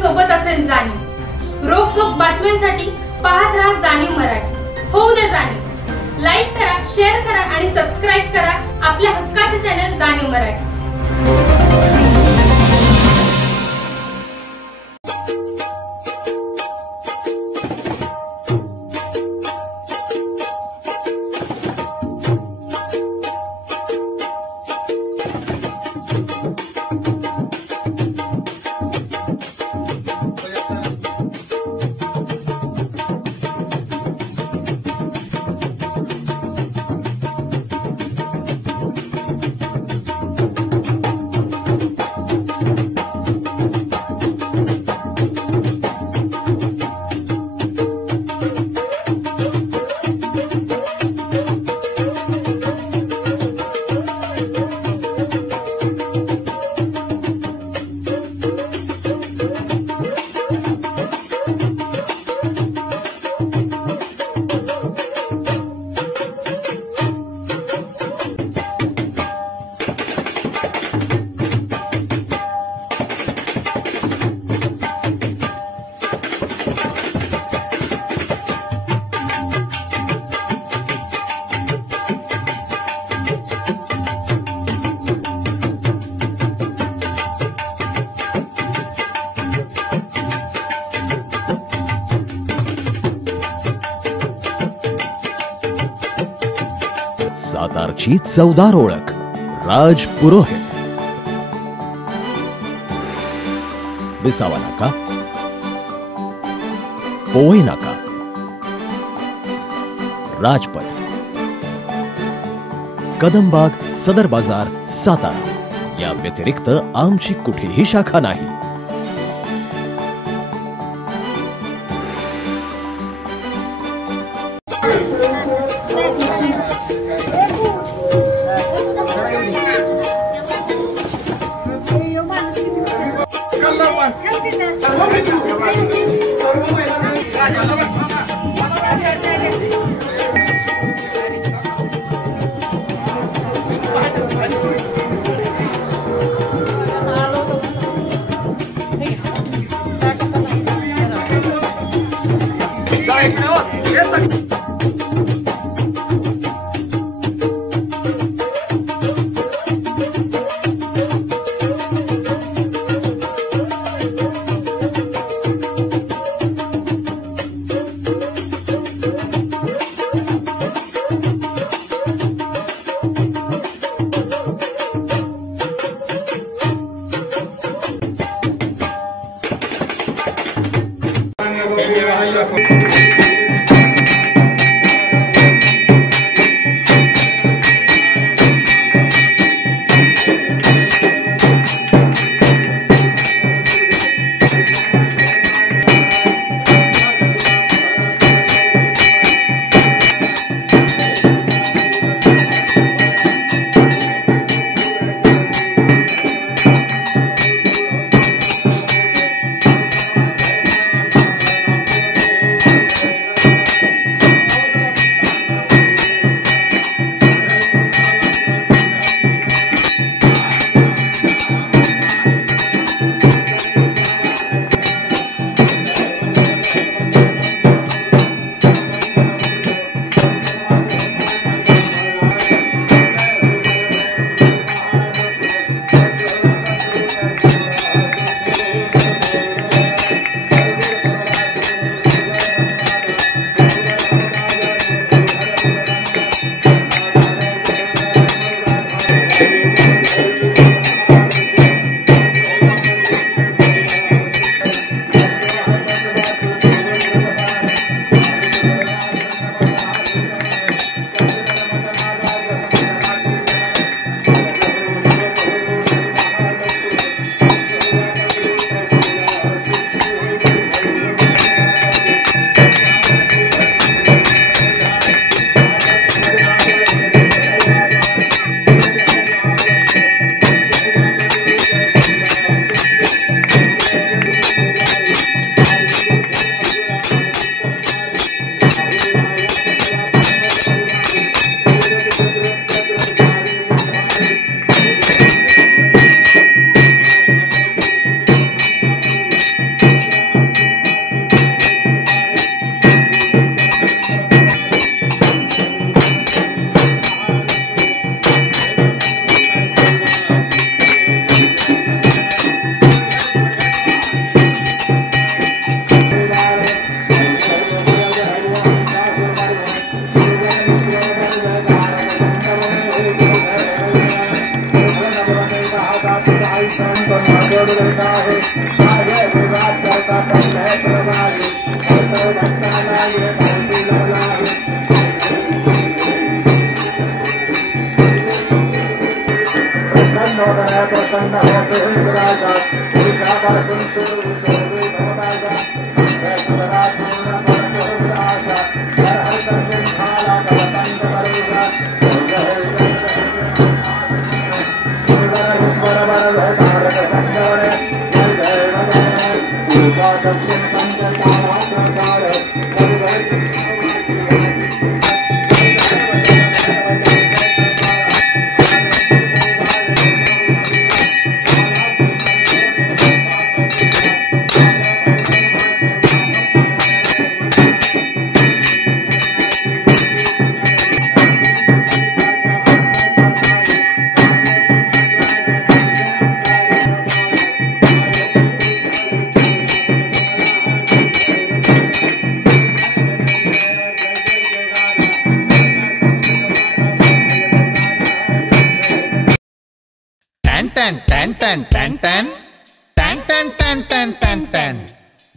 सोबत असेल जाणीव। रोखोक बातम्यांसाठी पाहत राहा जाणीव मराठी। होऊ दे जाणीव। लाईक करा, शेअर करा आणि सबस्क्राइब करा आपल्या हक्काचे चॅनल जाणीव मराठी। सातारची चवदार ओळख राज पुरोहित। विसावा नाका, पोवई नाका, राजपथ, कदमबाग, सदर बाजार, सातारा या व्यतिरिक्त आमची कुठेही शाखा नाही।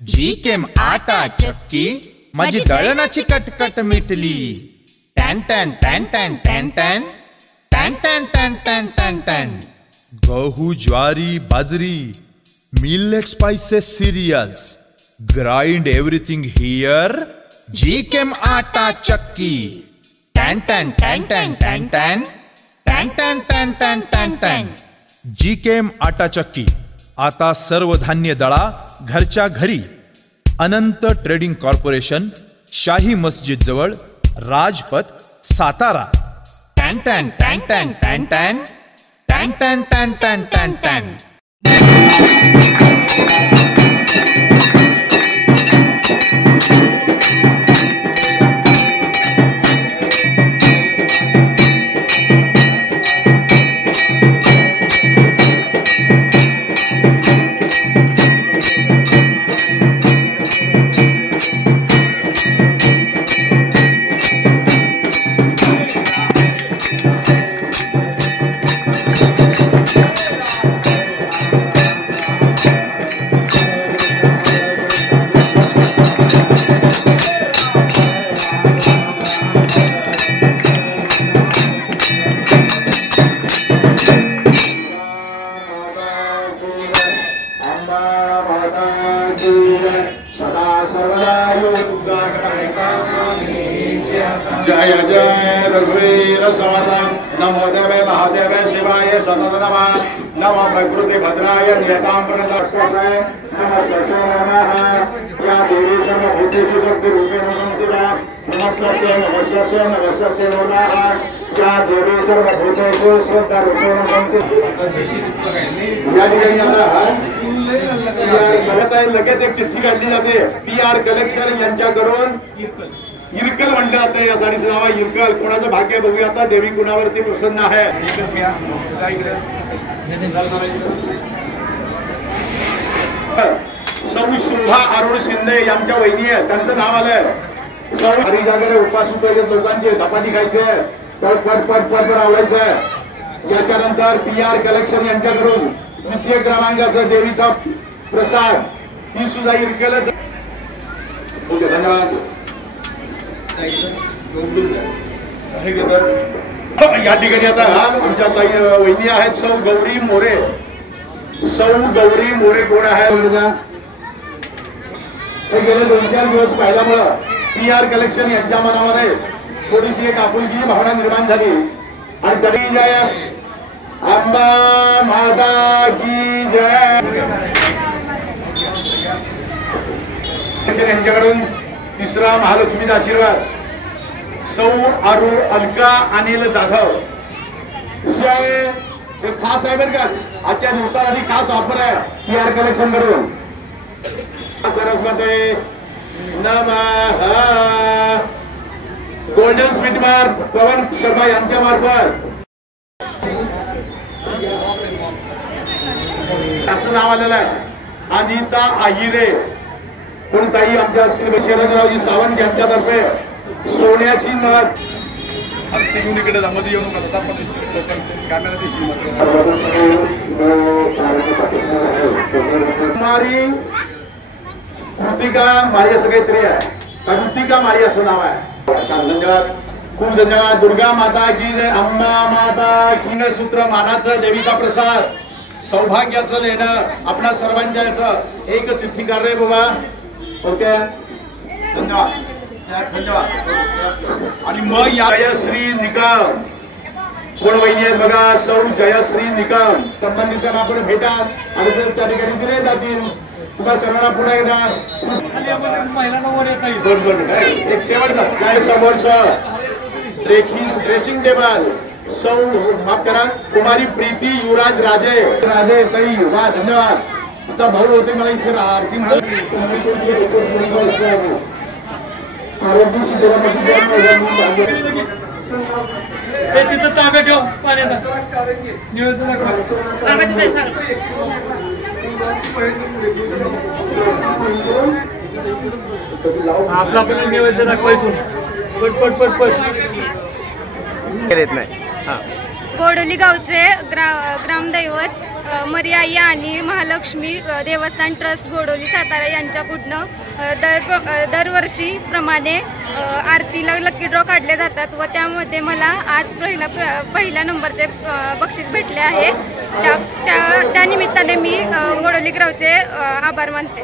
जीकेम आटा चक्की माझी दळणाची कटकट मिटली. टॅन टॅन टॅन टॅन टॅन टॅन टॅन टॅन टॅन टॅन टॅन टॅन. गहू ज्वारी बाजरी millet spices cereals grind everything here. जीकेम आटा चक्की. टॅन टॅन टॅन टॅन टॅन टॅन टॅन टॅन टॅन टॅन टॅन टॅन. जीकेम आटा चक्की आता सर्व धान्य दळा घरच्या घरी. अनंत ट्रेडिंग कॉर्पोरेशन, शाही मस्जिद जवळ, राजपथ, सातारा. टॅन टॅन टॅन टॅन टॅन टॅन टॅन टॅन टॅन टॅन टॅन टॅन. जय जय रघुवीर समर्थ. नमो देवे महादेवे शिवाय सतत नमः. नमो प्रकृति भद्राय नियतां प्रणतस्मै. नमस्ते नमः. या देवी सर्वभूतेषु शक्तिरूपेण संस्थिता. नमस्ते नमस्ते नमस्ते नमः. या देवी सर्वभूतेषु श्रद्धारूपेण संस्थिता. या ठिकाणी आता लगेच एक चिठ्ठी काढली जाते. PR कलेक्शन यांच्याकडून इरकल म्हणलं जातं. या साडीचं नाव आहे इरकल. कोणाचं भाग्य बघूया आता. देवी कुणावरती प्रसन्न आहे. सौ शोभा अरुण शिंदे यांच्या वहिनी आहे. त्यांचं नाव आलंय. सौ हरिजागरे उपास लोकांचे धपाटी खायचे, पट पट पट पट आवडायचं. याच्यानंतर PR कलेक्शन यांच्याकडून द्वितीय क्रमांकाचा देवीचा प्रसाद, ती सुद्धा इरकलच. ओके, धन्यवाद. या ठिकाणी आता आमच्या ताई वहिनी आहेत सौ गौरी मोरे. सौ गौरी मोरे कोण आहे? गेले 2-4 दिवस पाहिल्यामुळं PR कलेक्शन यांच्या मनामध्ये थोडीशी एक आपुलकी भावना निर्माण झाली. आणि तरी जय अंबा माता की जय. यांच्याकडून तिसरा महालक्ष्मीचा आशीर्वाद. सौ आरू अलका अनिल जाधव. खास आहे बरं का. आजच्या दिवसाआधी खास ऑफर आहे PR कलेक्शन कडून. सरस्वती नमः. गोल्डन स्वीट बार पवन शर्मा यांच्या मार्फत असं नाव आलेलं आहे. अनिता आहिरे कोण ताई आमच्या असतील. शरदरावजी सावंत यांच्यातर्फे सोन्याची नथ. इकडे मध्ये येऊन कुमारी कृतिका माळी असं काहीतरी आहे, कृतिका माळी असं नाव आहे. धन्यवाद, खूप धन्यवाद. दुर्गा माता की जय, अंबा माता की. सूत्र मानाचं देवीचा प्रसाद, सौभाग्याचं लेणं आपणा सर्वांच्या याचं एक चिठ्ठी काढ रे बाबा. ओके, धन्यवाद धन्यवाद. आणि मग या जयश्री निकम कोण वहिनी आहेत बघा, सौ जयश्री निकम. संबंधितांना आपण भेटा आणि जर त्या ठिकाणी दिले जातील. तुम्हा सर्वांना पुन्हा एकदा एक शेवटचा समोरचं ड्रेसिंग टेबल सौ माफ करा कुमारी प्रीती युवराज राजे राजे ताई. वा धन्यवाद. तुमचा भाऊ होते मला इथे आरती तिथं ताब्या ठेव पाण्याचा आपला आपल्याला निवेदन दाखवायचं. पट पट पट पट येत नाही. गोडोली गावचे ग्रामदैवत मरियाई आणि महालक्ष्मी देवस्थान ट्रस्ट गोडोली सातारा यांच्याकडून दरवर्षी प्रमाणे आरतीला लकी ड्रॉ काढले जातात व त्यामध्ये मला आज पहिल्या नंबरचे बक्षीस भेटले आहे. त्या निमित्ताने मी गोडोली गावचे आभार मानते.